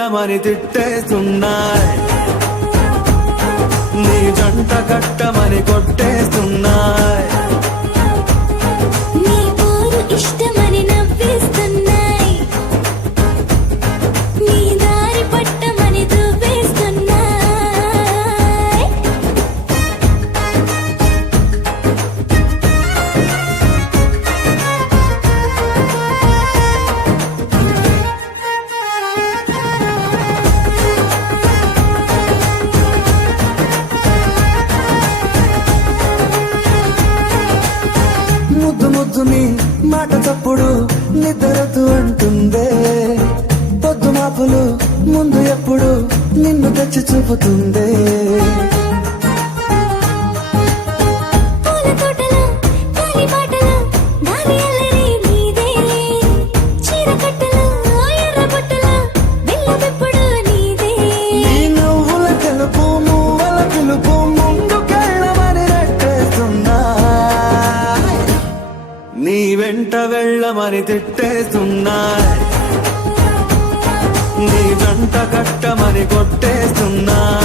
వెళ్ళమని తిట్టేస్తున్నాయి, నీ జంట కట్టమని కొట్టేస్తున్నాయి, నీ పోరు ఇష్టమని నవ్విస్తున్నాయి, నీ దారి పట్టమని దువ్వేస్తున్నాయి. ముద్దు ముద్దుని మాట తప్పుడు నిద్రతు అంటుందే, పొద్దు మాపులు ముందు ఎప్పుడు నిన్ను తెచ్చి చూపుతుందే. పూల తోటలో గాలి బాటలో గాలి అల్లరి నీదేలే, చీర కట్టలో ఎర్ర బుట్టలో బెల్లమెప్పుడు నీదే. నీ నువ్వుల తెలుపు మువ్వల పిలుపు ముందుకెళ్ళమని నెట్టేస్తున్నా, నీ వెంట వెళ్ళమని తిట్టేస్తున్నాయి, నీ జంట కట్టమని కొట్టేస్తున్నాయి.